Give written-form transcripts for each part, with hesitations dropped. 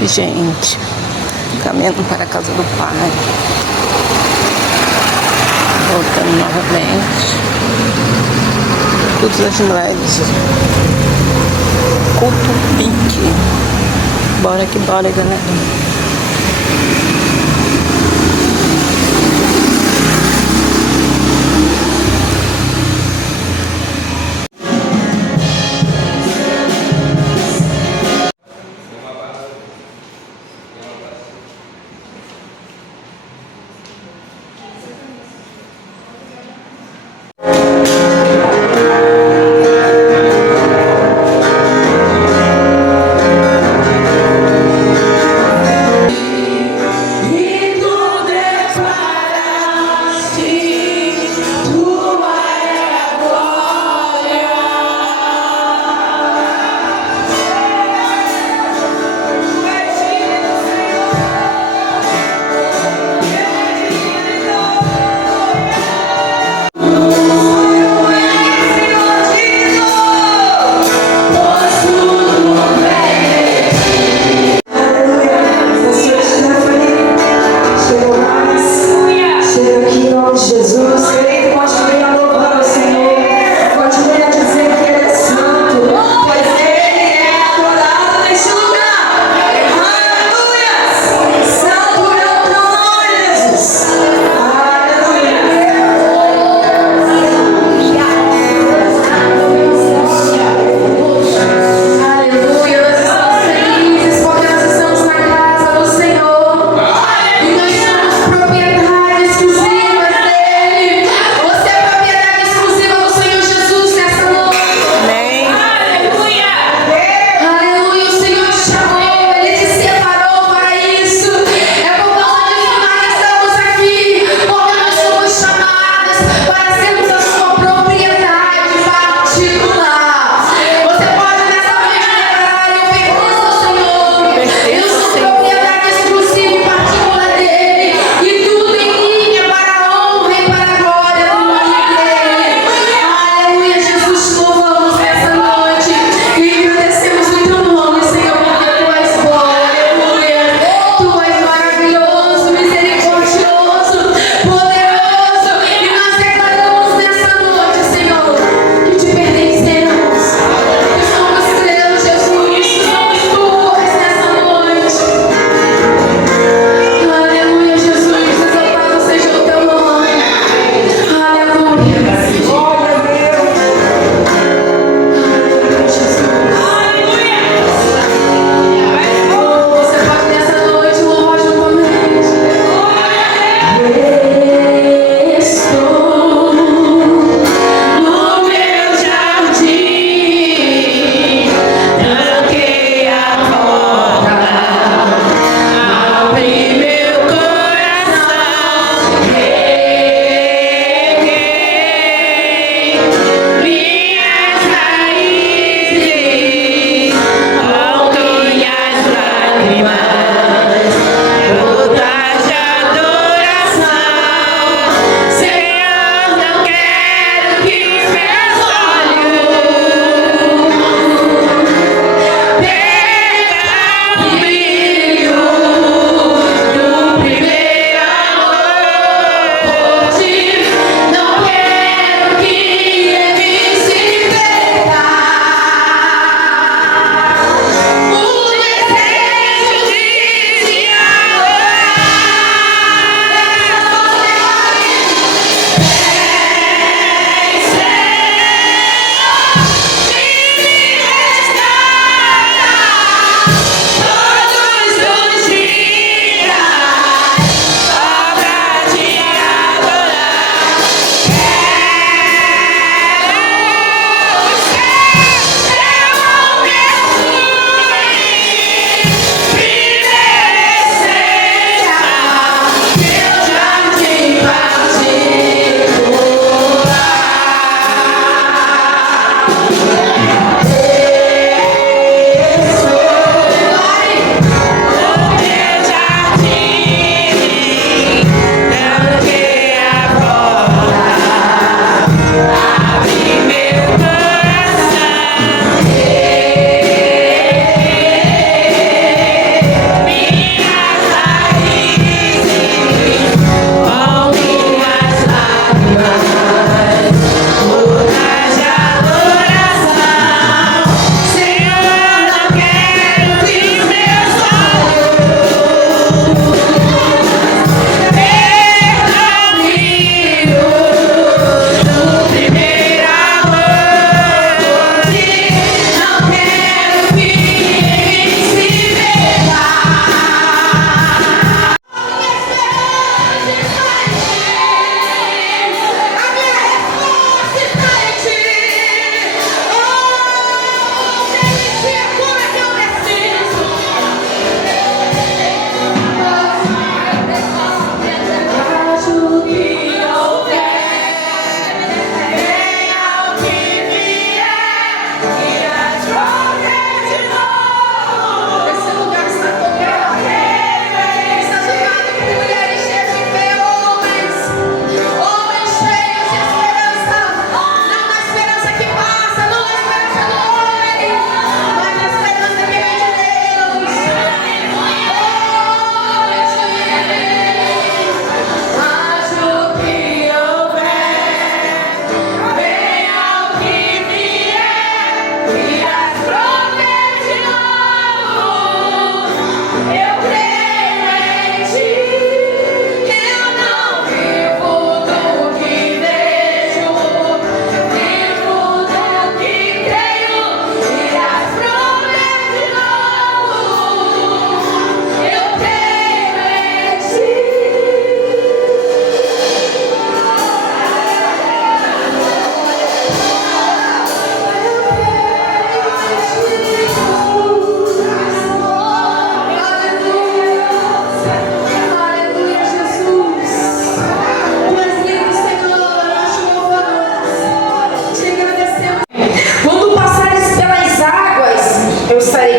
Oi, gente. Caminhando para a casa do pai. Voltando novamente. Culto das Mulheres. Culto Pique. Bora que bora, galera.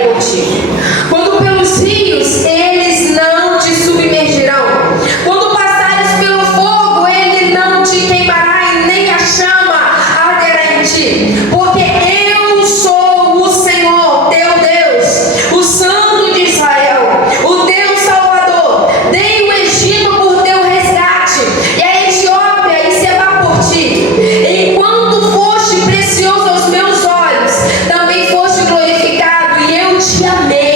andarei contigo. Quando pelos rios, eles não te submergirão. Quando passares pelo fogo, ele não te queimará, e nem a chama arderá em ti. Porque eu sou o Senhor, teu Deus, o Santo de Israel, o teu Salvador. Dei o Egito por teu resgate, e a Etiópia e Seba por ti. Enquanto foste precioso aos meus olhos, também foste glorificado, e eu te amei.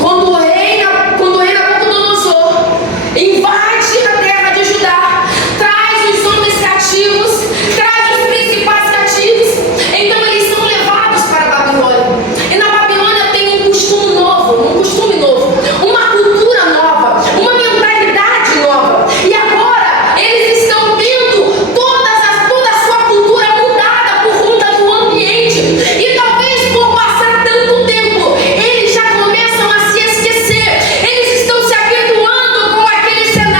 quando o rei Nabucodonosor invade a terra de Judá, traz os homens cativos, traz os principais cativos, então eles são levados para a Babilônia. E na Babilônia tem um costume novo, uma cultura nova, uma mentalidade nova. E agora eles estão tendo toda a sua cultura mudada por conta do ambiente. E talvez por passar tanto tempo, eles já começam a se esquecer. Eles estão se habituando com aquele cenário.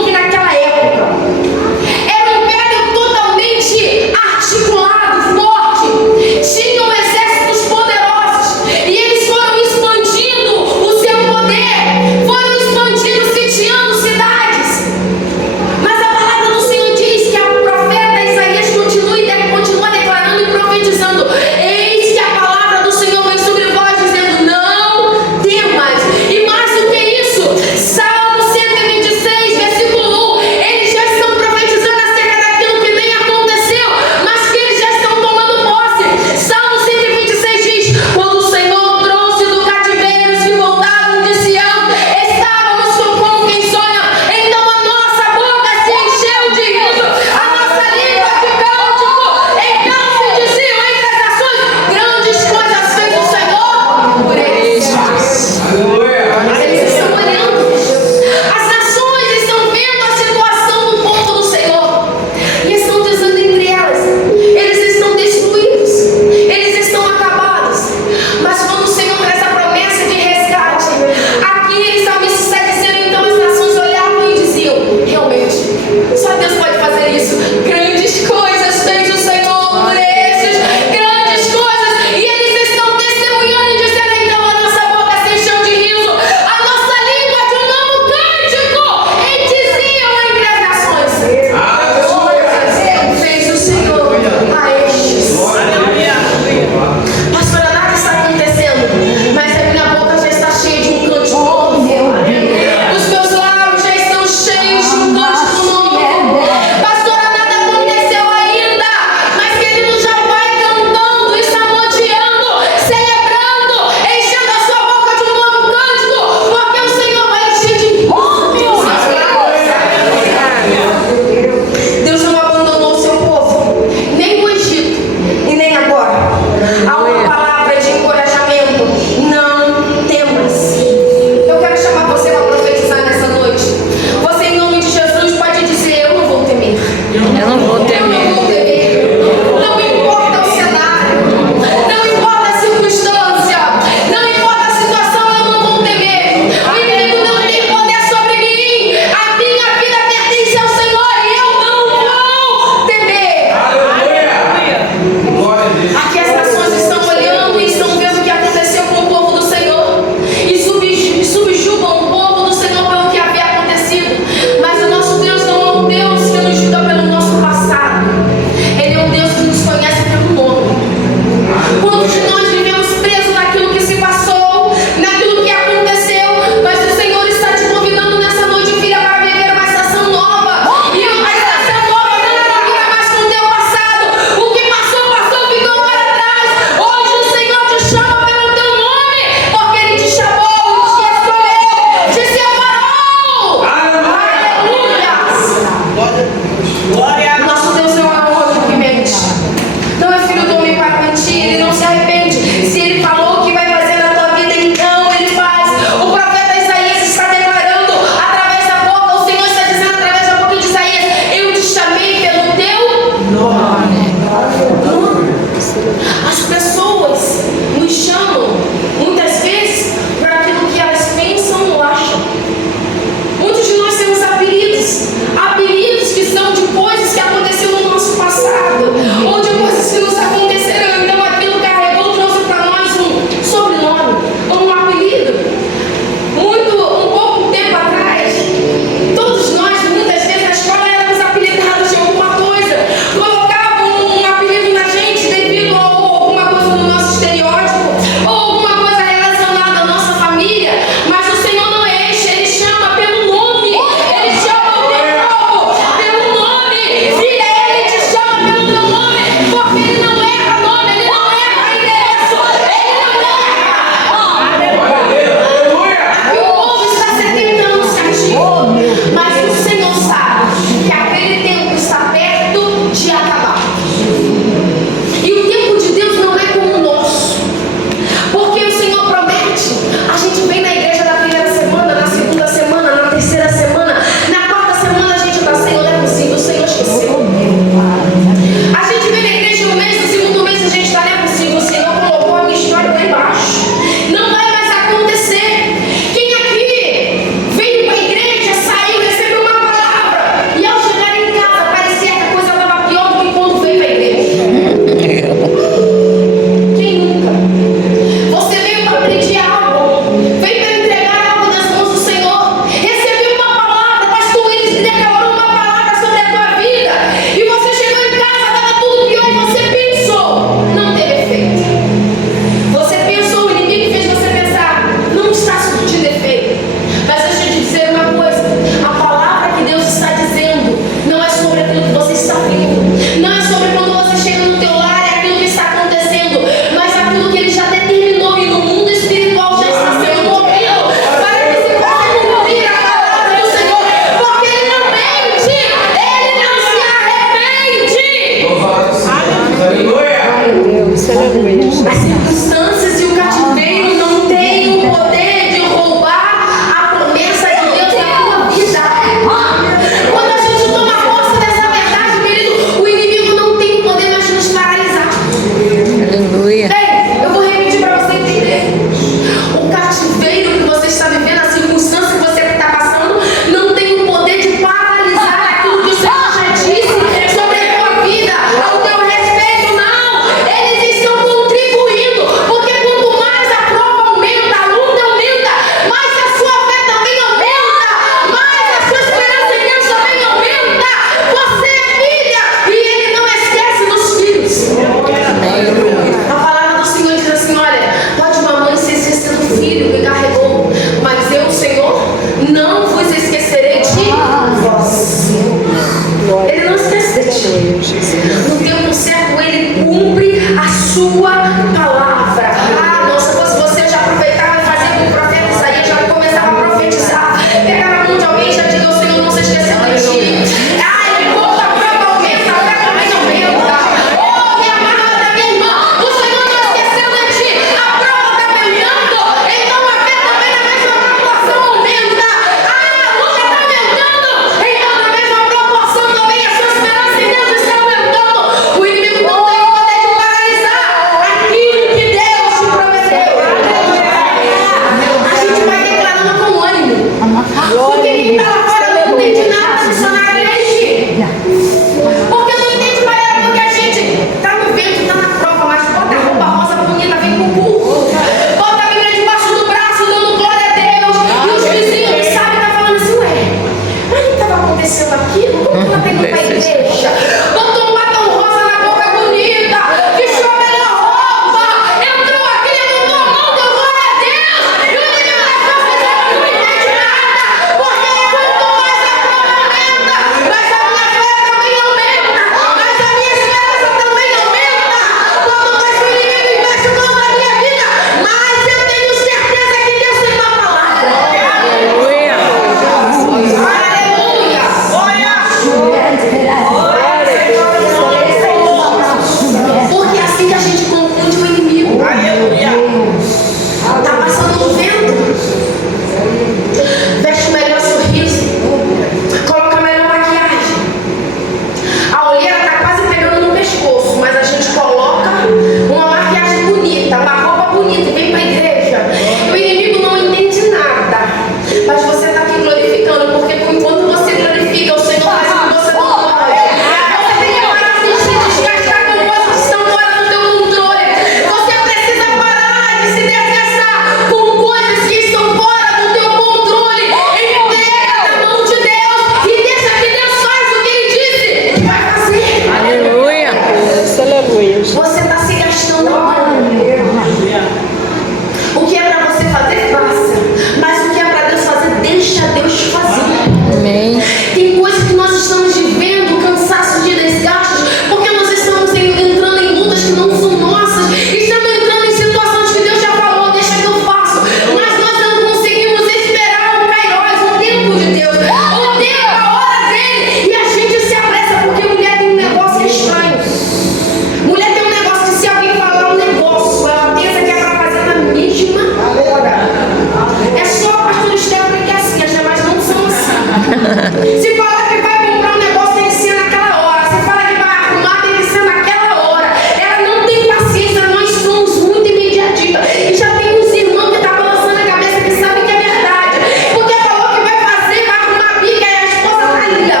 Se falar que vai comprar um negócio, tem que ser naquela hora. Se fala que vai arrumar, tem que ser naquela hora. Ela não tem paciência, nós somos muito imediatistas. E já tem uns irmãos que estão balançando a cabeça que sabem que é verdade. Porque falou que vai fazer, vai arrumar a bica e a esposa está ali, ó,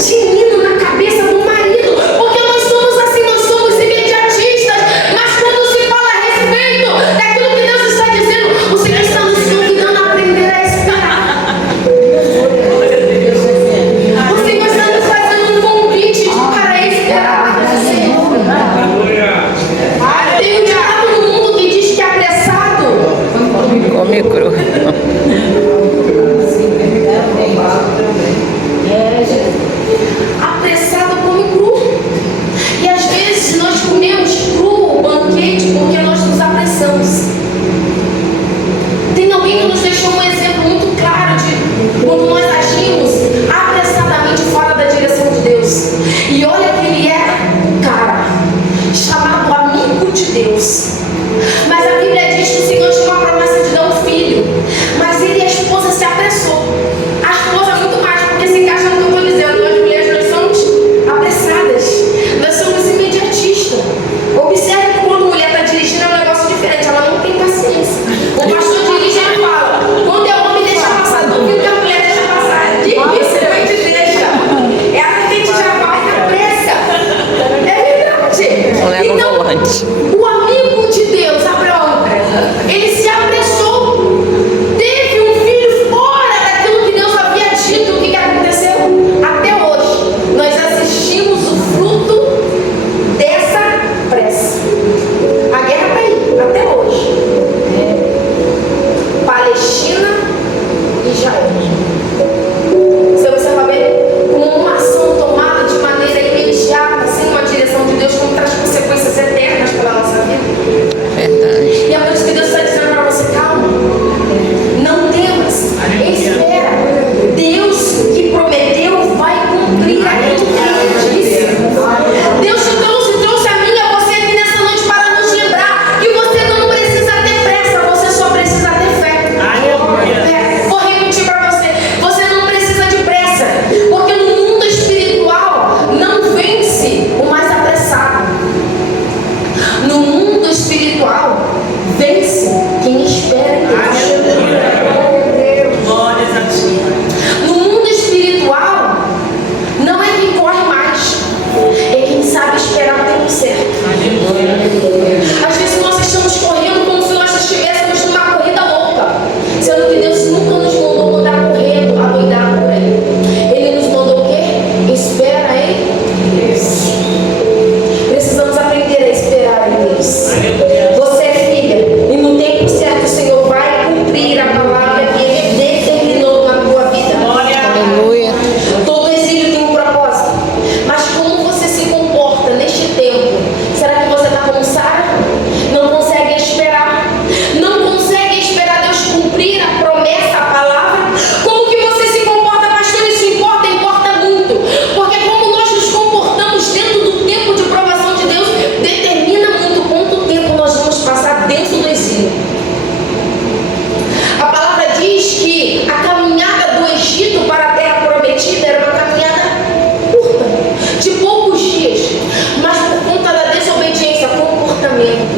tinindo na cabeça do marido. Porque nós somos assim, nós somos imediatistas. Mas quando se fala a respeito daquilo que Deus está dizendo, o Senhor está nos convidando a aprender a esperar. O Senhor está nos fazendo um convite para esperar. Tem um diabo no mundo que diz que é apressado. Come cru. Apressado come cru. E às vezes nós comemos cru o banquete porque nós nos apressamos. Tem alguém que nos deixou um exemplo muito claro de quando nós agimos apressadamente fora da direção de Deus. E olha que ele era um cara chamado amigo de Deus. Mas a Bíblia diz que o Senhor tinha uma promessa de dar um filho. Mas ele e a esposa se apressou. A esposa muito mais, porque se encaixa no que eu estou dizendo. Nós mulheres, nós somos apressadas. Nós somos imediatistas. Observe que quando a mulher está dirigindo é um negócio diferente. Ela não tem paciência. O pastor dirige e ele fala: quando é homem, deixa passar. Duvido que a mulher deixa passar. Dificilmente deixa. Ela a gente já vai na pressa. É verdade. Não leva Então, o volante. o amigo de Deus, Abraão, ele se apressou, teve um filho fora daquilo que Deus havia dito. O que aconteceu? Até hoje, nós assistimos o fruto dessa pressa. A guerra está aí, até hoje. Palestina e Israel. Você vai ver como uma ação tomada de maneira imediata, sem uma direção de Deus, como traz consequências eternas pela nossa vida. Verdade. E é por isso que Deus está dizendo para você: calma, não temas, espera. Deus que prometeu vai cumprir aquilo que ele disse. Deus te trouxe a mim e a você aqui nessa noite para nos lembrar que você não precisa ter pressa, você só precisa ter fé. Vou repetir para você: você não precisa de pressa, porque no mundo espiritual não vence o mais apressado. No mundo espiritual, vence quem espera em Deus. No mundo espiritual, não é quem corre mais, é quem sabe esperar o tempo certo. Às vezes nós estamos correndo como se nós estivéssemos numa corrida louca, sendo que Deus nunca nos mandou andar correndo, adoidar por aí. Ele nos mandou o quê? Espera em Deus. Precisamos aprender a esperar em Deus. Você é filha, e no tempo certo o Senhor vai cumprir a palavra que Ele determinou na tua vida. Aleluia. Todo exílio tem um propósito. Mas como você se comporta neste tempo? Será que você está como Sara? Não consegue esperar? Não consegue esperar Deus cumprir a promessa, a palavra? Como que você se comporta, pastor? Isso importa? Importa muito. Porque como nós nos comportamos dentro do tempo de provação de Deus, determina muito quanto tempo nós vamos passar dentro do exílio. A palavra diz que a caminhada do Egito para a terra prometida era uma caminhada curta, de poucos dias, mas por conta da desobediência, comportamento,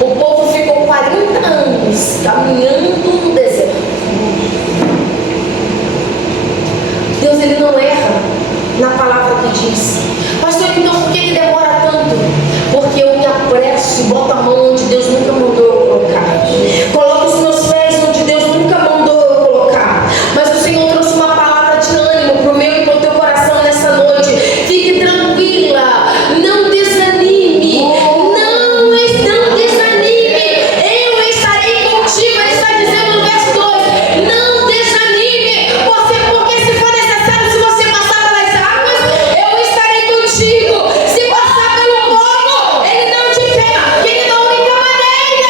o povo ficou 40 anos caminhando no deserto. Deus, ele não erra na palavra que diz. Pastor, então por que demora tanto? Porque eu me apresso e boto a mão onde Deus nunca mandou eu colocar. Coloco os meus pés onde Deus nunca mandou eu colocar. Mas o Senhor trouxe uma palavra de ânimo para o meu e para o teu coração nessa noite. Fique tranquila, não desanime, não desanime. Eu estarei contigo. Ele está dizendo no verso 2: não desanime, porque se for necessário, se você passar pelas águas, eu estarei contigo. Se passar pelo fogo, ele não te queima. Que a única maneira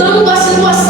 mudando a situação